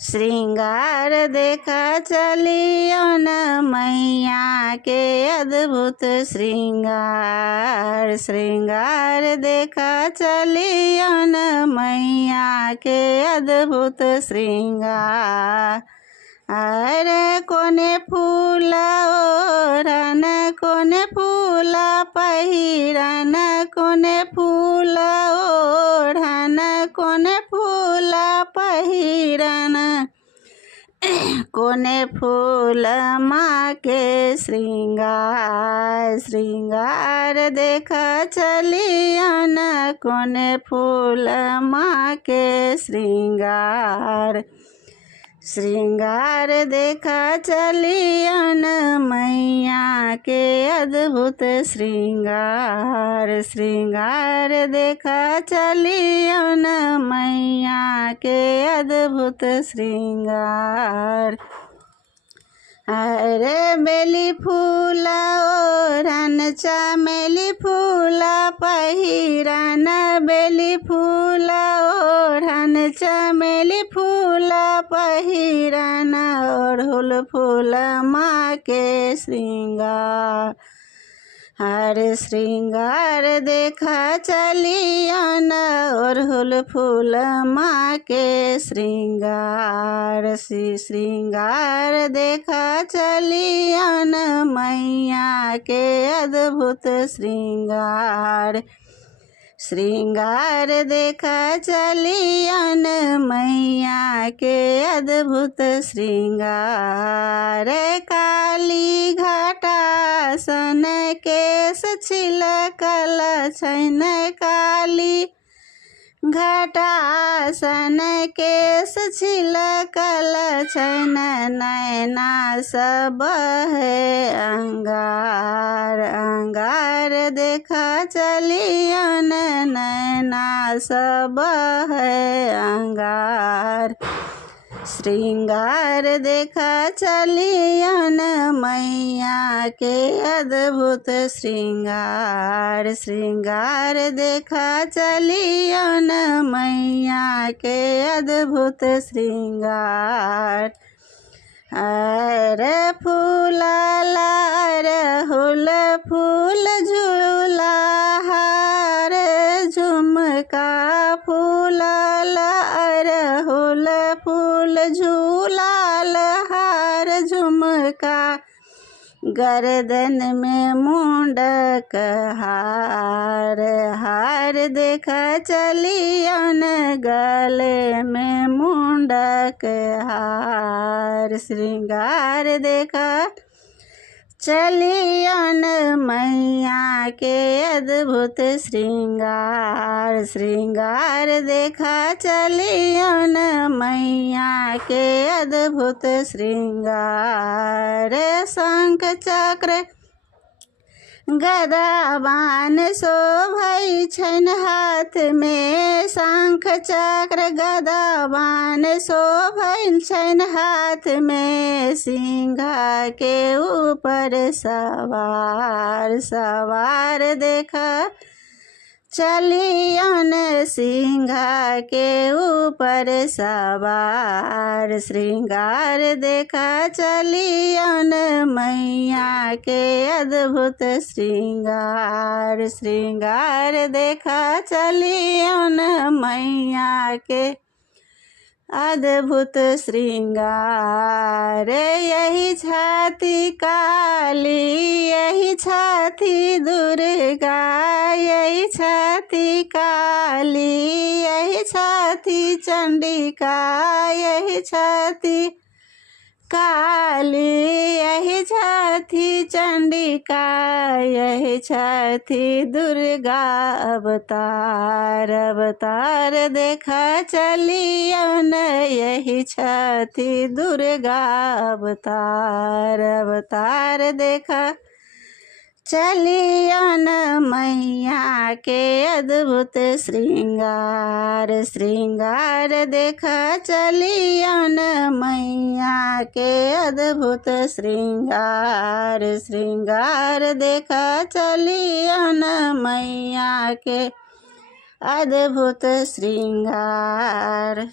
श्रृंगार देखा चलियो न मैया के अद्भुत श्रृंगार। श्रृंगार देखा चलियो न मैया के अद्भुत श्रृंगार। अरे कोने फूला ओढ़न कोने फूला पहिरन कोने फूला ओढ़न कोने फूला पहिरन कोने फूल माँ के श्रृंगार। श्रृंगार देखा चलियो न कोने फूल माँ के श्रृंगार। श्रृंगार देखा चलियो न मैया के अद्भुत श्रृंगार। श्रृंगार देखा चलियो न मैया के अद्भुत श्रृंगार। अरे बेली फूला ओढ़न चमेली फूला पहिरन बेली फूला ओढ़न चमेली फूला पहिरन अड़हुल फूल माँ के श्रृंगार। हर श्रृंगार देखा चलियो न अड़हुल फूल माँ के श्रृंगार। श्रृंगार देखा चलियो न मैया के अद्भुत श्रृंगार। श्रृंगार देखा चलियो न मैया के अद्भुत श्रृंगार। काली घटासन केश छिलकल छैन काली घटासन केश छिलकल छैन नैना सब है अंगार। अंगार देखा चलियो न नैना सब है अंगार। श्रृंगार देखा चलियो न मैया के अद्भुत श्रृंगार। श्रृंगार देखा चलियो न मैया के अद्भुत श्रृंगार। अरे फूला अड़हुल फूल झूला हार झुमका फूला अड़हुल फूल झूला हार झुमका गर्दन में मुंडक हार। हार देखा चलियो न गले में मुंडक हार। श्रृंगार देखा चलियो न मैया के अद्भुत श्रृंगार। श्रृंगार देखा चलियो न मैया के अद्भुत श्रृंगार। शंख चक्र गदा बाण शोभै छैन हाथ में शंख चक्र गदा बाण शोभै छैन हाथ में सिंह के ऊपर सवार। सवार देखा चलियो न सिंह के ऊपर सवार। श्रृंगार देखा चलियो न मैया के अद्भुत श्रृंगार। श्रृंगार देखा चलियो न मैया के अद्भुत श्रृंगार। यही छाती काली यही छाती दुर्गा यही छाती काली यही छाती चंडिका यही छाती काली यही छाती चंडिका यही छाती दुर्गा अवतार। अवतार देखा चलियो न यही छाती दुर्गा अवतार। अवतार देखा चलियो न मैया के अद्भुत श्रृंगार। श्रृंगार देखा चलियो न मैया के अद्भुत श्रृंगार। श्रृंगार देखा चलियो न मैया के अद्भुत श्रृंगार।